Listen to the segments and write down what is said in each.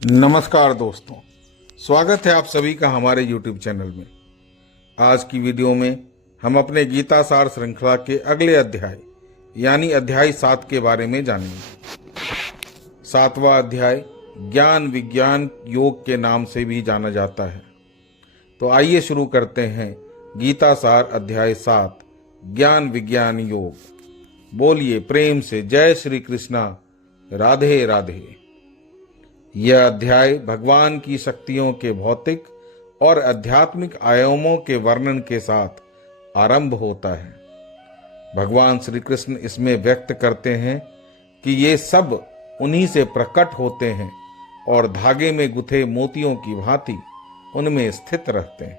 नमस्कार दोस्तों, स्वागत है आप सभी का हमारे YouTube चैनल में। आज की वीडियो में हम अपने गीता सार श्रृंखला के अगले अध्याय यानी अध्याय 7 के बारे में जानेंगे। 7वां अध्याय ज्ञान विज्ञान योग के नाम से भी जाना जाता है। तो आइए शुरू करते हैं गीता सार अध्याय 7 ज्ञान विज्ञान योग। बोलिए प्रेम से जय श्री कृष्णा, राधे राधे। यह अध्याय भगवान की शक्तियों के भौतिक और आध्यात्मिक आयामों के वर्णन के साथ आरंभ होता है। भगवान श्री कृष्ण इसमें व्यक्त करते हैं कि ये सब उन्हीं से प्रकट होते हैं और धागे में गुथे मोतियों की भांति उनमें स्थित रहते हैं।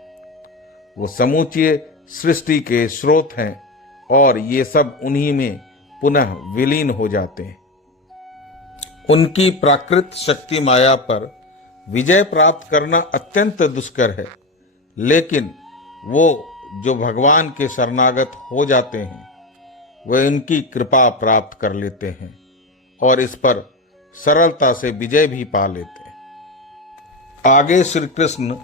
वो समूचे सृष्टि के स्रोत हैं और ये सब उन्हीं में पुनः विलीन हो जाते हैं। उनकी प्राकृत शक्ति माया पर विजय प्राप्त करना अत्यंत दुष्कर है, लेकिन वो जो भगवान के शरणागत हो जाते हैं वे उनकी कृपा प्राप्त कर लेते हैं और इस पर सरलता से विजय भी पा लेते हैं। आगे श्री कृष्ण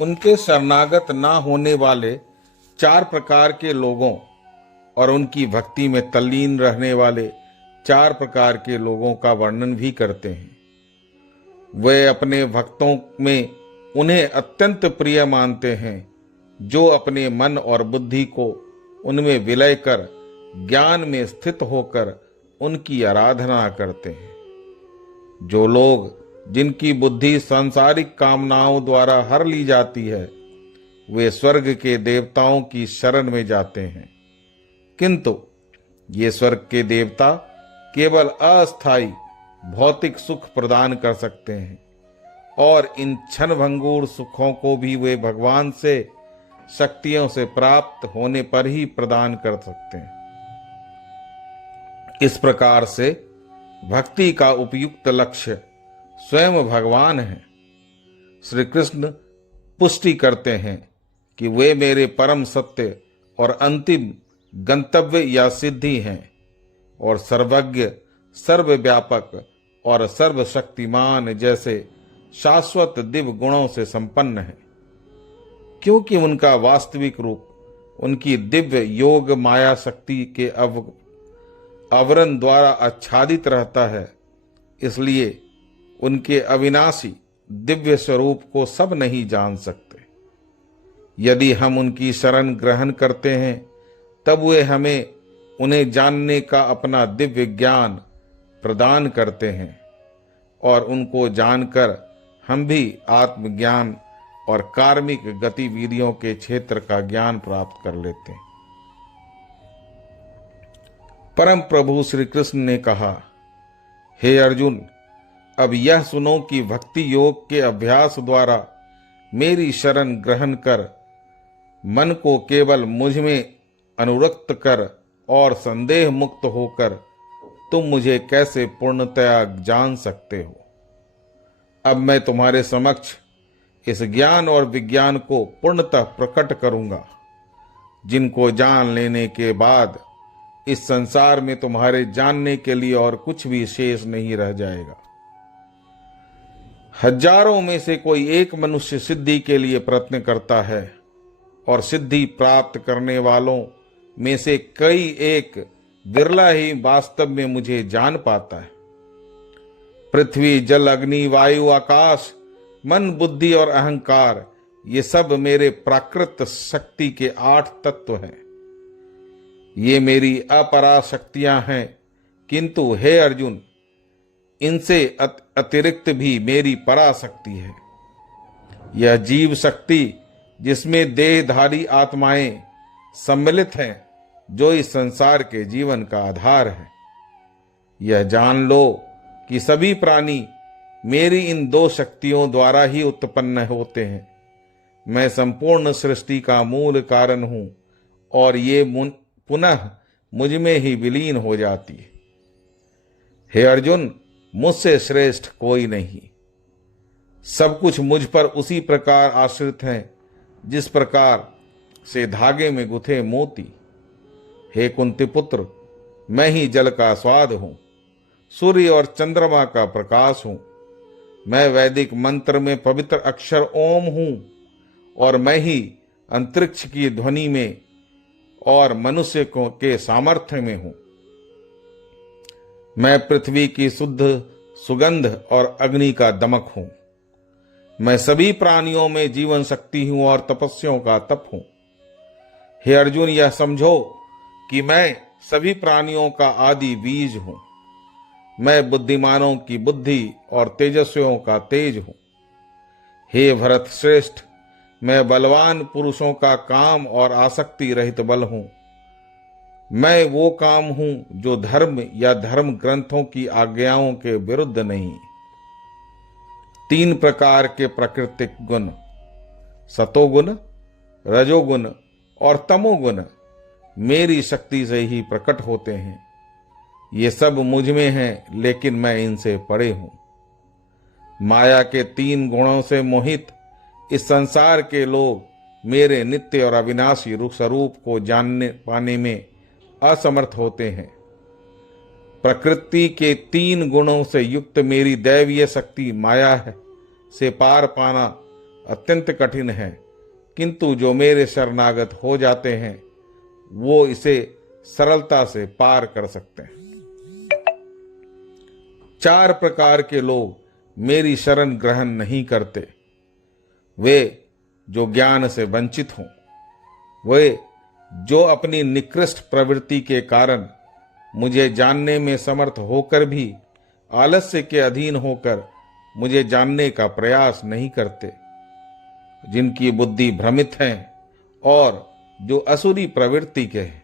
उनके शरणागत ना होने वाले 4 प्रकार के लोगों और उनकी भक्ति में तल्लीन रहने वाले 4 प्रकार के लोगों का वर्णन भी करते हैं। वे अपने भक्तों में उन्हें अत्यंत प्रिय मानते हैं जो अपने मन और बुद्धि को उनमें विलय कर ज्ञान में स्थित होकर उनकी आराधना करते हैं। जो लोग जिनकी बुद्धि सांसारिक कामनाओं द्वारा हर ली जाती है वे स्वर्ग के देवताओं की शरण में जाते हैं, किंतु ये स्वर्ग के देवता केवल अस्थायी भौतिक सुख प्रदान कर सकते हैं और इन क्षणभंगुर सुखों को भी वे भगवान से शक्तियों से प्राप्त होने पर ही प्रदान कर सकते हैं। इस प्रकार से भक्ति का उपयुक्त लक्ष्य स्वयं भगवान है। श्री कृष्ण पुष्टि करते हैं कि वे मेरे परम सत्य और अंतिम गंतव्य या सिद्धि हैं और सर्वज्ञ, सर्वव्यापक और सर्वशक्तिमान जैसे शाश्वत दिव्य गुणों से संपन्न है। क्योंकि उनका वास्तविक रूप उनकी दिव्य योग माया शक्ति के आवरण द्वारा आच्छादित रहता है, इसलिए उनके अविनाशी दिव्य स्वरूप को सब नहीं जान सकते। यदि हम उनकी शरण ग्रहण करते हैं तब वे हमें उन्हें जानने का अपना दिव्य ज्ञान प्रदान करते हैं और उनको जानकर हम भी आत्मज्ञान और कार्मिक गतिविधियों के क्षेत्र का ज्ञान प्राप्त कर लेते हैं। परम प्रभु श्री कृष्ण ने कहा, हे अर्जुन, अब यह सुनो कि भक्ति योग के अभ्यास द्वारा मेरी शरण ग्रहण कर मन को केवल मुझ में अनुरक्त कर और संदेह मुक्त होकर तुम मुझे कैसे पूर्णतया जान सकते हो। अब मैं तुम्हारे समक्ष इस ज्ञान और विज्ञान को पूर्णतः प्रकट करूंगा, जिनको जान लेने के बाद इस संसार में तुम्हारे जानने के लिए और कुछ भी शेष नहीं रह जाएगा। हजारों में से कोई एक मनुष्य सिद्धि के लिए प्रयत्न करता है और सिद्धि प्राप्त करने वालों में से कई एक विरला ही वास्तव में मुझे जान पाता है। पृथ्वी, जल, अग्नि, वायु, आकाश, मन, बुद्धि और अहंकार ये सब मेरे प्राकृत शक्ति के 8 तत्व हैं। ये मेरी अपरा शक्तियां हैं, किंतु हे अर्जुन, इनसे अतिरिक्त भी मेरी पराशक्ति है। यह जीव शक्ति जिसमें देहधारी आत्माएं सम्मिलित हैं जो इस संसार के जीवन का आधार है। यह जान लो कि सभी प्राणी मेरी इन 2 शक्तियों द्वारा ही उत्पन्न होते हैं। मैं संपूर्ण सृष्टि का मूल कारण हूं और ये पुनः मुझ में ही विलीन हो जाती है। हे अर्जुन, मुझसे श्रेष्ठ कोई नहीं। सब कुछ मुझ पर उसी प्रकार आश्रित है जिस प्रकार से धागे में गुथे मोती। हे कुंती पुत्र, मैं ही जल का स्वाद हूं, सूर्य और चंद्रमा का प्रकाश हूं, मैं वैदिक मंत्र में पवित्र अक्षर ओम हूं और मैं ही अंतरिक्ष की ध्वनि में और मनुष्य के सामर्थ्य में हूं। मैं पृथ्वी की शुद्ध सुगंध और अग्नि का दमक हूं। मैं सभी प्राणियों में जीवन शक्ति हूं और तपस्याओं का तप हूं। हे अर्जुन, यह समझो कि मैं सभी प्राणियों का आदि बीज हूं। मैं बुद्धिमानों की बुद्धि और तेजस्वियों का तेज हूं। हे भरत श्रेष्ठ, मैं बलवान पुरुषों का काम और आसक्ति रहित बल हूं। मैं वो काम हूं जो धर्म या धर्म ग्रंथों की आज्ञाओं के विरुद्ध नहीं। 3 प्रकार के प्राकृतिक गुण, सतोगुण, रजोगुण और तमोगुण, मेरी शक्ति से ही प्रकट होते हैं। ये सब मुझ में हैं, लेकिन मैं इनसे परे हूं। माया के 3 गुणों से मोहित इस संसार के लोग मेरे नित्य और अविनाशी रूप स्वरूप को जानने पाने में असमर्थ होते हैं। प्रकृति के 3 गुणों से युक्त मेरी दैवीय शक्ति माया है से पार पाना अत्यंत कठिन है, किंतु जो मेरे शरणागत हो जाते हैं वो इसे सरलता से पार कर सकते हैं। 4 प्रकार के लोग मेरी शरण ग्रहण नहीं करते। वे जो ज्ञान से वंचित हों, वे जो अपनी निकृष्ट प्रवृत्ति के कारण मुझे जानने में समर्थ होकर भी आलस्य के अधीन होकर मुझे जानने का प्रयास नहीं करते, जिनकी बुद्धि भ्रमित है और जो असुरी प्रवृत्ति के हैं।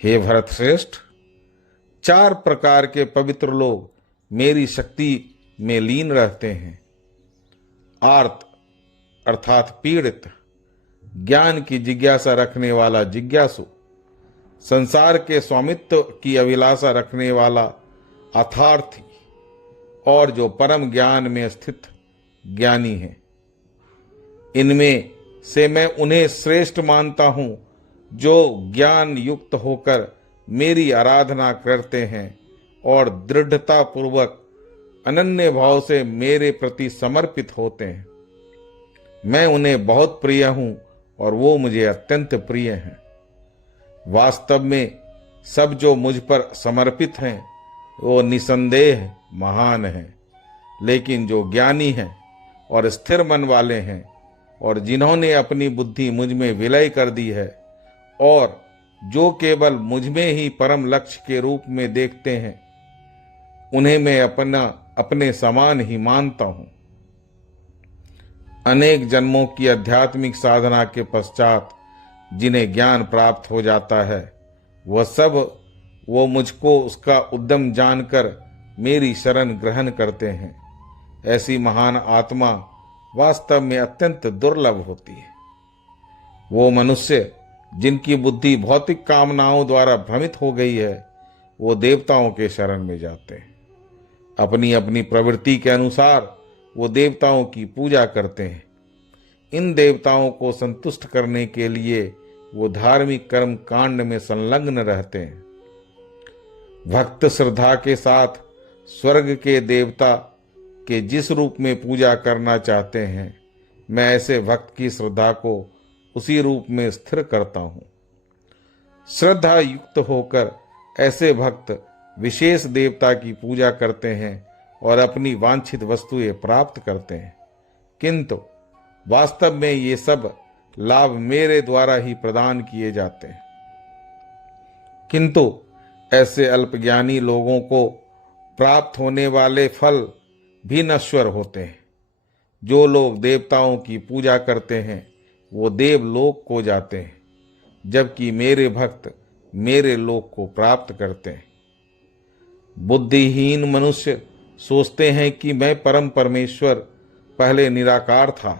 हे भरत श्रेष्ठ, 4 प्रकार के पवित्र लोग मेरी शक्ति में लीन रहते हैं। आर्त अर्थात पीड़ित, ज्ञान की जिज्ञासा रखने वाला जिज्ञासु, संसार के स्वामित्व की अभिलाषा रखने वाला अर्थार्थी और जो परम ज्ञान में स्थित ज्ञानी है। इनमें से मैं उन्हें श्रेष्ठ मानता हूं जो ज्ञान युक्त होकर मेरी आराधना करते हैं और दृढ़ता पूर्वक अनन्य भाव से मेरे प्रति समर्पित होते हैं। मैं उन्हें बहुत प्रिय हूं और वो मुझे अत्यंत प्रिय हैं। वास्तव में सब जो मुझ पर समर्पित हैं वो निसंदेह महान हैं, लेकिन जो ज्ञानी हैं और स्थिर मन वाले हैं और जिन्होंने अपनी बुद्धि मुझ में विलय कर दी है और जो केवल मुझ में ही परम लक्ष्य के रूप में देखते हैं, उन्हें मैं अपने समान ही मानता हूं। अनेक जन्मों की आध्यात्मिक साधना के पश्चात जिन्हें ज्ञान प्राप्त हो जाता है, वो मुझको उसका उद्यम जानकर मेरी शरण ग्रहण करते हैं। ऐसी महान आत्मा वास्तव में अत्यंत दुर्लभ होती है। वो मनुष्य जिनकी बुद्धि भौतिक कामनाओं द्वारा भ्रमित हो गई है, वो देवताओं के शरण में जाते हैं। अपनी अपनी प्रवृत्ति के अनुसार वो देवताओं की पूजा करते हैं। इन देवताओं को संतुष्ट करने के लिए वो धार्मिक कर्म कांड में संलग्न रहते हैं। भक्त श्रद्धा के साथ स्वर्ग के देवता के जिस रूप में पूजा करना चाहते हैं, मैं ऐसे भक्त की श्रद्धा को उसी रूप में स्थिर करता हूं। श्रद्धा युक्त होकर ऐसे भक्त विशेष देवता की पूजा करते हैं और अपनी वांछित वस्तुएं प्राप्त करते हैं, किंतु वास्तव में ये सब लाभ मेरे द्वारा ही प्रदान किए जाते हैं। किंतु ऐसे अल्पज्ञानी लोगों को प्राप्त होने वाले फल भी नश्वर होते हैं। जो लोग देवताओं की पूजा करते हैं वो देवलोक को जाते हैं, जबकि मेरे भक्त मेरे लोक को प्राप्त करते हैं। बुद्धिहीन मनुष्य सोचते हैं कि मैं परम परमेश्वर पहले निराकार था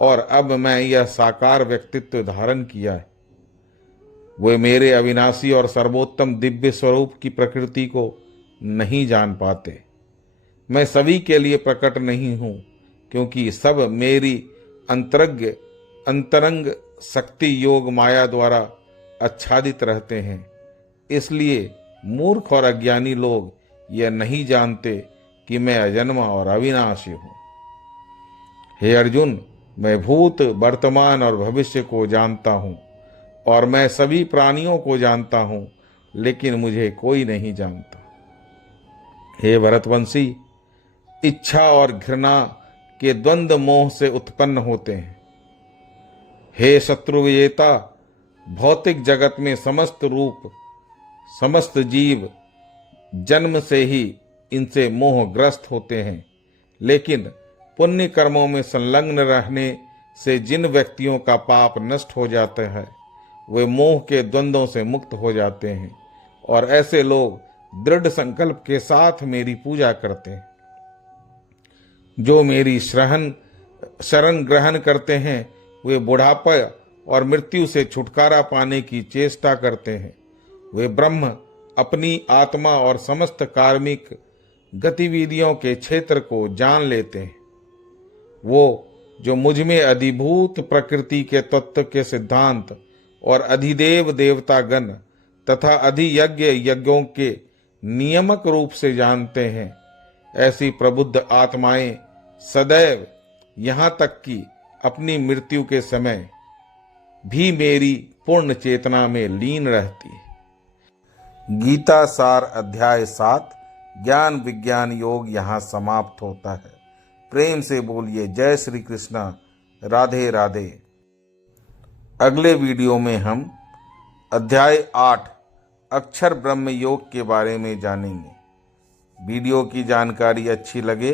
और अब मैं यह साकार व्यक्तित्व धारण किया है। वे मेरे अविनाशी और सर्वोत्तम दिव्य स्वरूप की प्रकृति को नहीं जान पाते। मैं सभी के लिए प्रकट नहीं हूं, क्योंकि सब मेरी अंतरंग शक्ति योग माया द्वारा आच्छादित रहते हैं। इसलिए मूर्ख और अज्ञानी लोग यह नहीं जानते कि मैं अजन्मा और अविनाशी हूं। हे अर्जुन, मैं भूत, वर्तमान और भविष्य को जानता हूं और मैं सभी प्राणियों को जानता हूं, लेकिन मुझे कोई नहीं जानता। हे भरतवंशी, इच्छा और घृणा के द्वंद्व मोह से उत्पन्न होते हैं। हे शत्रु विजेता, भौतिक जगत में समस्त रूप, समस्त जीव जन्म से ही इनसे मोहग्रस्त होते हैं, लेकिन पुण्य कर्मों में संलग्न रहने से जिन व्यक्तियों का पाप नष्ट हो जाता है वे मोह के द्वंद्वों से मुक्त हो जाते हैं और ऐसे लोग दृढ़ संकल्प के साथ मेरी पूजा करते हैं। जो मेरी शरण ग्रहण करते हैं वे बुढ़ापा और मृत्यु से छुटकारा पाने की चेष्टा करते हैं। वे ब्रह्म अपनी आत्मा और समस्त कार्मिक गतिविधियों के क्षेत्र को जान लेते हैं। वो जो मुझ में अधिभूत प्रकृति के तत्व के सिद्धांत और अधिदेव देवतागण तथा अधियज्ञ यज्ञों के नियमक रूप से जानते हैं, ऐसी प्रबुद्ध आत्माएं सदैव यहाँ तक कि अपनी मृत्यु के समय भी मेरी पूर्ण चेतना में लीन रहती है। गीता सार अध्याय 7 ज्ञान विज्ञान योग यहाँ समाप्त होता है। प्रेम से बोलिए जय श्री कृष्णा, राधे राधे। अगले वीडियो में हम अध्याय 8 अक्षर ब्रह्म योग के बारे में जानेंगे। वीडियो की जानकारी अच्छी लगे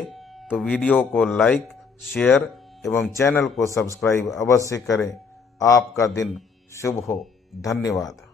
तो वीडियो को लाइक, शेयर एवं चैनल को सब्सक्राइब अवश्य करें। आपका दिन शुभ हो। धन्यवाद।